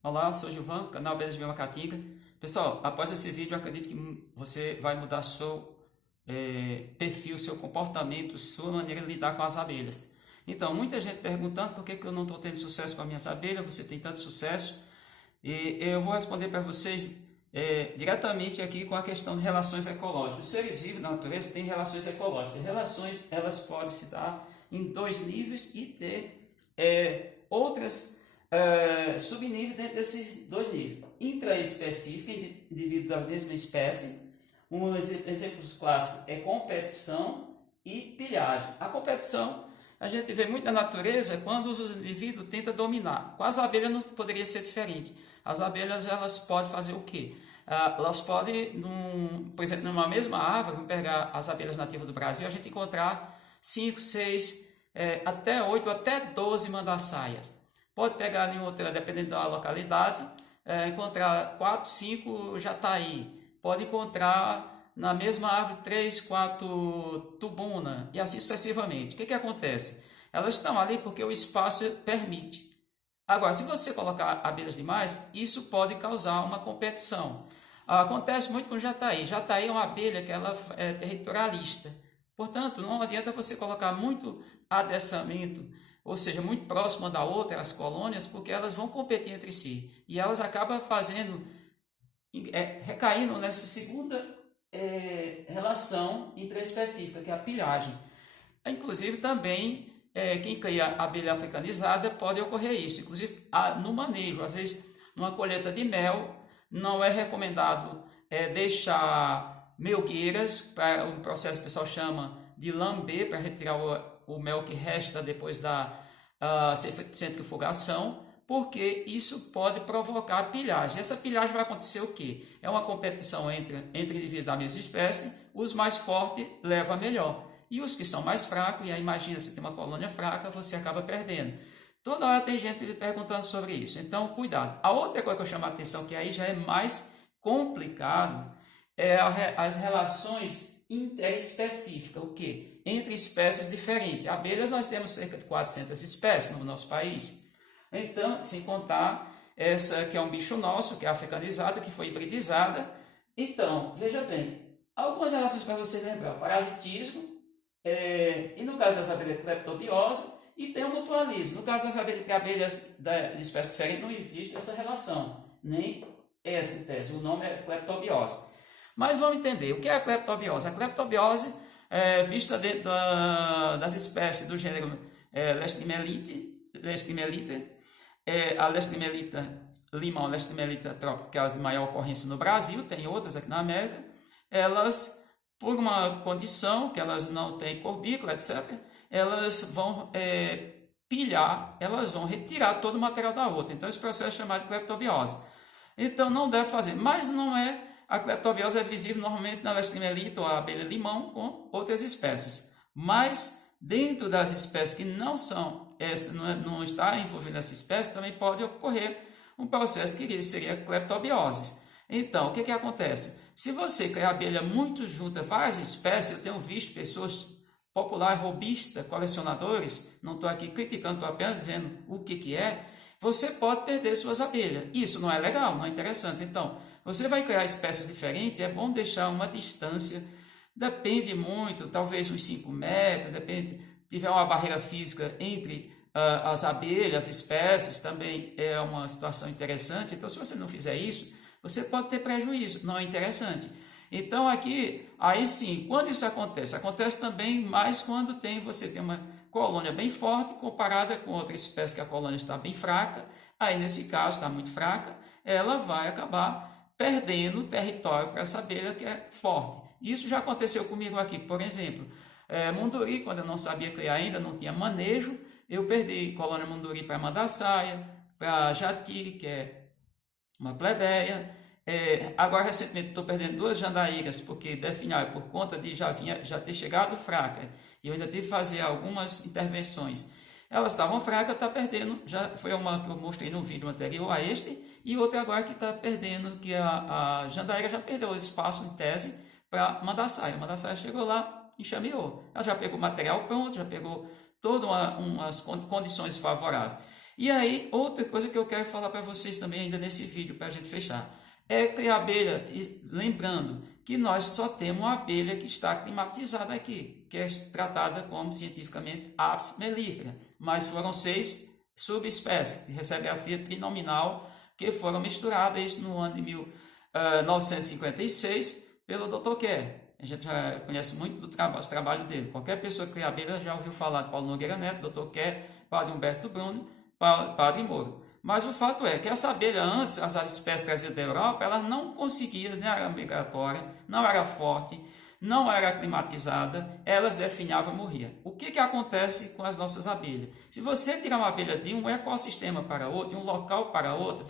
Olá, sou Gilvan, canal Abelhas de Macatinga. Pessoal, após esse vídeo, eu acredito que você vai mudar seu perfil, seu comportamento, sua maneira de lidar com as abelhas. Então, muita gente perguntando por que eu não estou tendo sucesso com as minhas abelhas, você tem tanto sucesso. E eu vou responder para vocês diretamente aqui com a questão de relações ecológicas. Os seres vivos na natureza têm relações ecológicas. Relações, elas podem se dar em dois níveis e ter outras subníveis dentro desses dois níveis. Intraespecífica, indivíduo da mesma espécie. Um exemplo clássico é competição e pilhagem. A competição a gente vê muito na natureza quando os indivíduos tentam dominar. Com as abelhas não poderia ser diferente. As abelhas elas podem fazer o quê? Elas podem, por exemplo, numa mesma árvore, vamos pegar as abelhas nativas do Brasil, a gente encontrar 5, 6, até 8, até 12 mandaçaias. Pode pegar em outra, dependendo da localidade, encontrar 4, 5 jataí. Pode encontrar na mesma árvore 3, 4 tubuna e assim sucessivamente. O que acontece? Elas estão ali porque o espaço permite. Agora, se você colocar abelhas demais, isso pode causar uma competição. Acontece muito com jataí. Jataí é uma abelha que ela é territorialista. Portanto, não adianta você colocar muito adensamento, ou seja, muito próxima da outra, as colônias, porque elas vão competir entre si. E elas acabam recaindo nessa segunda relação intraespecífica, que é a pilhagem. Inclusive, também, quem cria abelha africanizada, pode ocorrer isso. Inclusive, no manejo, às vezes, numa colheita de mel, não é recomendado deixar melgueiras, para um processo que o pessoal chama de lamber, para retirar o mel que resta depois da centrifugação, porque isso pode provocar pilhagem. Essa pilhagem vai acontecer o quê? É uma competição entre indivíduos da mesma espécie, os mais fortes levam a melhor. E os que são mais fracos, e aí imagina, se tem uma colônia fraca, você acaba perdendo. Toda hora tem gente perguntando sobre isso, então cuidado. A outra coisa que eu chamo a atenção, que aí já é mais complicado, é as relações interespecíficas, o quê? Entre espécies diferentes. Abelhas nós temos cerca de 400 espécies no nosso país. Então, sem contar essa que é um bicho nosso, que é africanizada, que foi hibridizada. Então, veja bem, algumas relações para você lembrar: parasitismo, e no caso das abelhas, cleptobiose, e tem o mutualismo. No caso das abelhas, entre abelhas de espécies diferentes, não existe essa relação, nem essa tese. O nome é cleptobiose. Mas vamos entender o que é a cleptobiose. A cleptobiose é vista dentro das espécies do gênero Leschimellite, a Leschimellita limão, Leschimellita tropicalis de maior ocorrência no Brasil, tem outras aqui na América. Elas, por uma condição que elas não têm corbícula, etc., elas vão pilhar, elas vão retirar todo o material da outra. Então, esse processo é chamado de cleptobiose. Então, não deve fazer, mas não é. A cleptobiose é visível normalmente na Leschimellita ou a abelha limão com outras espécies. Mas, dentro das espécies que não são, não está envolvida nessa espécie, também pode ocorrer um processo que seria cleptobiose. Então, o que acontece? Se você criar abelha muito junta, várias espécies, eu tenho visto pessoas populares, robistas, colecionadores, não estou aqui criticando, estou apenas dizendo o que é, você pode perder suas abelhas. Isso não é legal, não é interessante. Então, você vai criar espécies diferentes, é bom deixar uma distância, depende muito, talvez uns 5 metros, depende, tiver uma barreira física entre as abelhas, as espécies, também é uma situação interessante. Então, se você não fizer isso, você pode ter prejuízo, não é interessante. Então, aqui, aí sim, quando isso acontece? Acontece também mais quando você tem uma colônia bem forte comparada com outra espécie que a colônia está bem fraca. Aí, nesse caso, está muito fraca, ela vai acabar perdendo território para essa abelha que é forte. Isso já aconteceu comigo aqui, por exemplo, Munduri, quando eu não sabia criar ainda, não tinha manejo, eu perdi colônia Munduri para mandaçaia, para jati, que é uma plebeia. Agora, recentemente, estou perdendo 2 jandaíras, porque definhar por conta de já ter chegado fraca, e eu ainda tive que fazer algumas intervenções. Elas estavam fracas, está perdendo, já foi uma que eu mostrei no vídeo anterior a este, e outra agora que está perdendo, que a jandaíra já perdeu o espaço em tese para mandaçaia. A mandaçaia chegou lá e chameou. Ela já pegou material pronto, já pegou todas umas condições favoráveis. E aí, outra coisa que eu quero falar para vocês também ainda nesse vídeo, para a gente fechar, é criar abelha, lembrando que nós só temos uma abelha que está climatizada aqui, que é tratada como cientificamente Apis mellifera, mas foram 6 subespécies de recepgrafia trinominal que foram misturadas, isso no ano de 1956 pelo Dr. Kerr. A gente já conhece muito do trabalho dele. Qualquer pessoa que cria abelha já ouviu falar de Paulo Nogueira Neto, Dr. Kerr, Padre Humberto Bruno, Padre Moura. Mas o fato é que essa abelha antes, as espécies trazidas da Europa, elas não conseguiam, não era migratória, não era forte, não era climatizada, elas definhavam e morriam. O que acontece com as nossas abelhas? Se você tirar uma abelha de um ecossistema para outro, de um local para outro,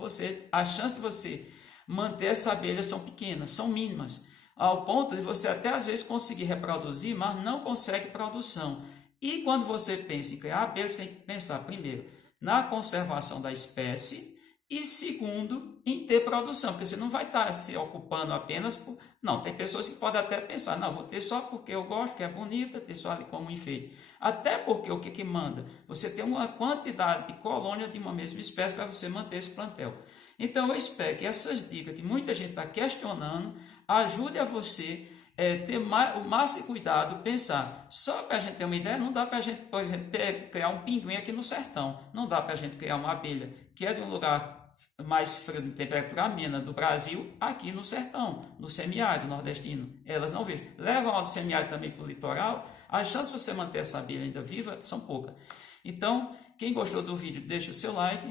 a chance de você manter essa abelha são pequenas, são mínimas, ao ponto de você até às vezes conseguir reproduzir, mas não consegue produção. E quando você pensa em criar abelha, você tem que pensar primeiro na conservação da espécie e segundo, em ter produção, porque você não vai estar se ocupando apenas por... Não, tem pessoas que podem até pensar, não, vou ter só porque eu gosto, que é bonita, ter só ali como enfeite. Até porque o que manda? Você tem uma quantidade de colônia de uma mesma espécie para você manter esse plantel. Então eu espero que essas dicas que muita gente está questionando, ajude a você ter o máximo cuidado, pensar. Só para a gente ter uma ideia, não dá para a gente, por exemplo, criar um pinguim aqui no sertão. Não dá para a gente criar uma abelha que é de um lugar mais frio, de temperatura amena do Brasil, aqui no sertão, no semiárido nordestino. Elas não vivem. Levam ao semiárido também para o litoral, as chances de você manter essa abelha ainda viva são poucas. Então, quem gostou do vídeo, deixa o seu like,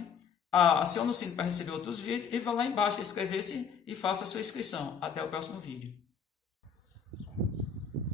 acione o sino para receber outros vídeos e vá lá embaixo inscrever-se e faça a sua inscrição. Até o próximo vídeo.